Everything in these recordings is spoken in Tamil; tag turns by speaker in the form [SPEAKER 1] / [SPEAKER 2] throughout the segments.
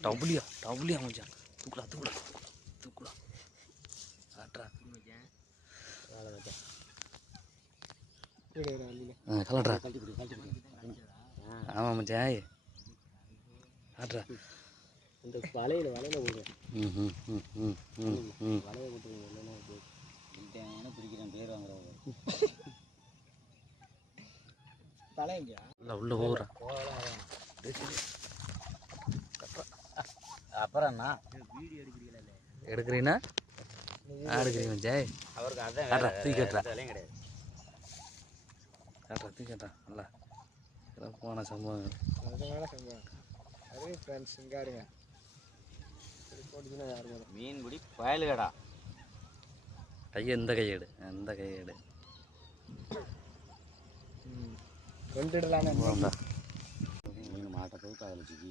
[SPEAKER 1] டபுளியா டபுளியா மச்சான் தூக்குடா தூக்குடா தூக்குடா. ஆட்ரா கலட்ரா ஆமாம் மச்சான் ஆட்ரா
[SPEAKER 2] இந்த வலையில வலையில
[SPEAKER 1] ம்
[SPEAKER 2] வலையை போட்டுருங்க இல்லைன்னா பிரிக்கிறேன் பேர் வாங்குறவங்க தலைங்கயா
[SPEAKER 1] இல்லை உள்ள போகிறா
[SPEAKER 2] அப்புறம் என்ன
[SPEAKER 1] எடுக்கிறீன்னா எடுக்கிறீங்க மச்சான்
[SPEAKER 2] அவருக்கு அதான்
[SPEAKER 1] ஆட்ரா தூக்கி கட்டுறா.
[SPEAKER 2] கிடையாது.
[SPEAKER 1] காட்டுறா தூக்கி காட்டுறா நல்லா. சிறப்பான சம்பவம்.
[SPEAKER 3] அதுதான சம்பவம். அதே ஃப்ரெண்ட்ஸ் இங்கே இருங்க. மேலே?
[SPEAKER 2] மீன்பிடி பயலுகடா.
[SPEAKER 1] கையை இந்த கையெடு இந்த கையெடு
[SPEAKER 3] கொண்டுடலான்னு
[SPEAKER 2] மீன் மாட்டை போய் அதில் சிக்கி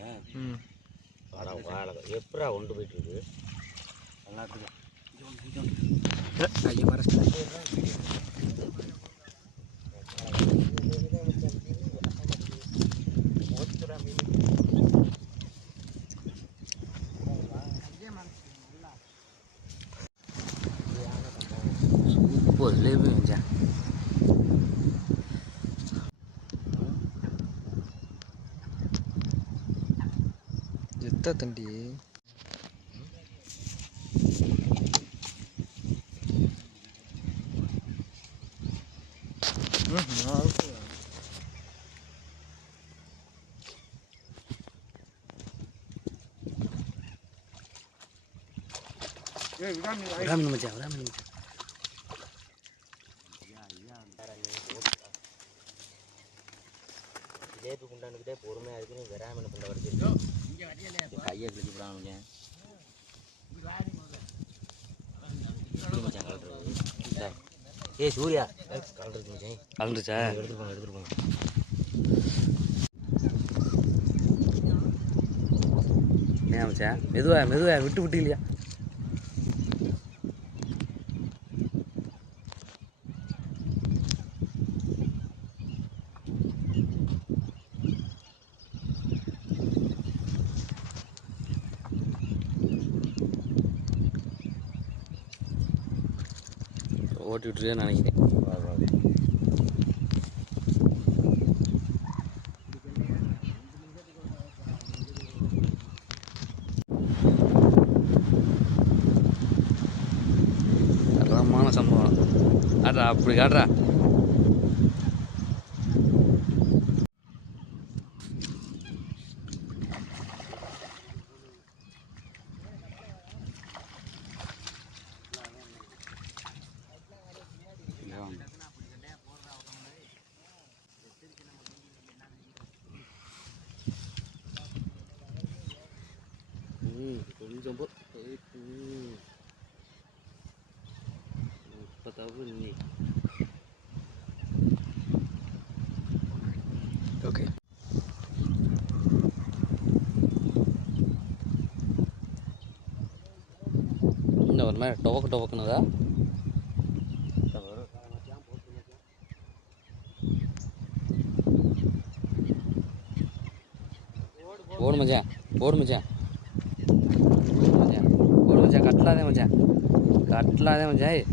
[SPEAKER 1] ஆமின்ட்டியா
[SPEAKER 3] ம்
[SPEAKER 2] வாடா. வாழை எப்படா கொண்டு போயிட்டு இருக்கு
[SPEAKER 1] எல்லாத்துக்கும்
[SPEAKER 3] கையை எத்த தண்டி.
[SPEAKER 1] விடாமீன் மச்சான் விடாமீன் மச்சான்
[SPEAKER 2] ஜிலேபி குண்டானுக்கிட்டே பொறுமையாக இருக்குன்னு வெறாமீன் குண்டை வடிச்சிருக்கு கையை கிழிச்சு விடாமங்க ஏ சூர்யா கலந்துருக்கு மச்சான்
[SPEAKER 1] கலந்துச்சா
[SPEAKER 2] எடுத்துட்டு போங்க எடுத்துட்டு போங்க
[SPEAKER 1] ஏன் மச்சான் மெதுவா மெதுவா விட்டு விட்டு இல்லையா? ஓட்டி விட்டுருக்கேன்னு நினைக்கிறேன்
[SPEAKER 2] வா, வா.
[SPEAKER 1] தரமான சம்பவம் காட்டுறா அப்படி காட்டுறா கொஞ்சம் போ ம் இப்போ தப்பு நீ
[SPEAKER 3] ஓகே
[SPEAKER 1] இன்னும் ஒரு மாதிரி டொவக்கு டொவக்குனதா? ஓடு மச்சான் ஓடு மச்சான். மச்சான் கட்டலாதே மச்சான் கட்டலாதே மச்சான்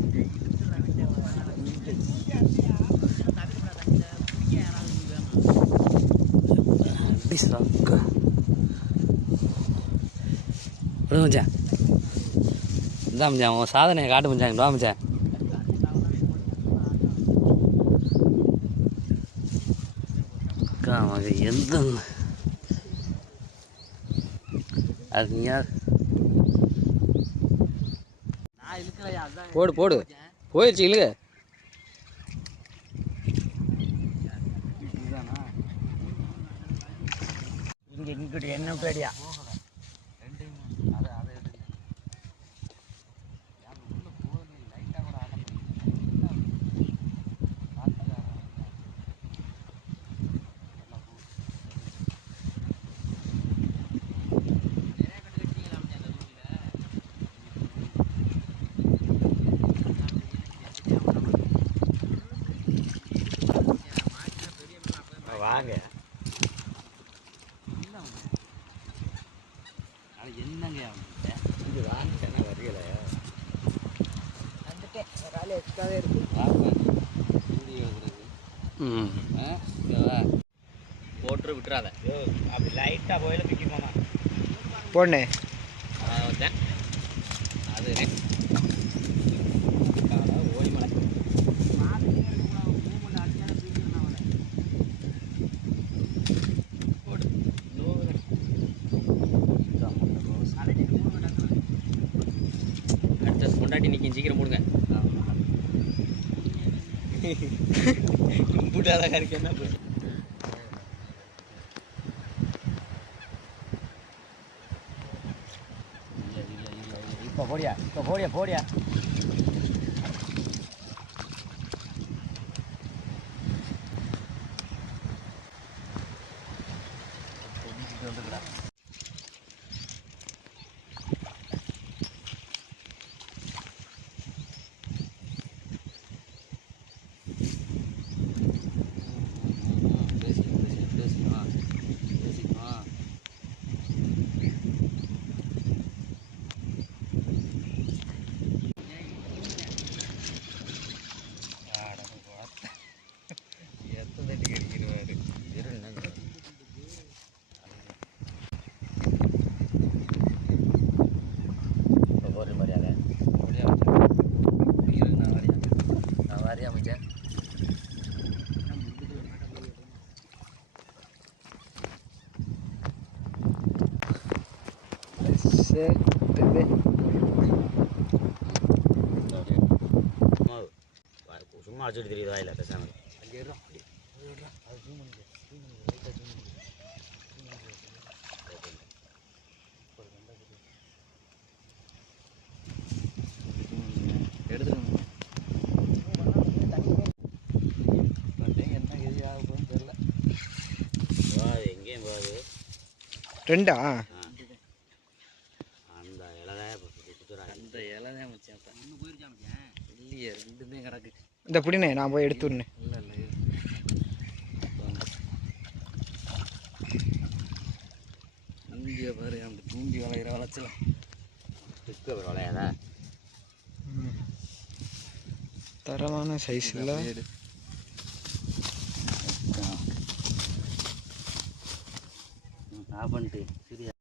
[SPEAKER 1] மச்சான் இந்தா மச்சான் உன் சாதனையை காட்டு மச்சான் வா மச்சான் எந்த அது யார் போடு போடு. போயிடுச்சு இல்லைங்க
[SPEAKER 2] இங்கே இங்கிட்டு என்ன பேடியா? வாங்க.
[SPEAKER 1] என்னங்க
[SPEAKER 2] இது வாங்க வரல
[SPEAKER 3] வந்துட்டேன் ஒரு ஆள் எக்ஸ்ட்ராவே இருக்கு
[SPEAKER 1] ம் போட்டு விட்டுறாத
[SPEAKER 2] அப்படி லைட்டாக போனா
[SPEAKER 3] போடணே
[SPEAKER 1] வந்தேன் அது கொண்டாட்டி நிற்கும் சீக்கிரம் போடுங்க
[SPEAKER 2] இம்புட்டு அழகா இருக்கு என்ன இப்போ போடியா இப்போ போடியா போடியா.
[SPEAKER 3] சரி இது.
[SPEAKER 2] சும்மா அடிச்சுட்டு தெரியுது வாயில பேசாமல்
[SPEAKER 1] எடுத்துருங்க என்ன ரெண்டுமே கிடக்கு.
[SPEAKER 3] இந்த புடினே நான் போய் எடுத்து
[SPEAKER 1] இல்லை இல்லை. இந்திய பாரு அந்த தூண்டி வளையிற வளைச்சலாம்
[SPEAKER 2] திக்கு அப்புறம் விளையாதா?
[SPEAKER 3] தரமான சைஸ் இல்லை
[SPEAKER 1] ஆஃப் பண்ணிட்டு சரியா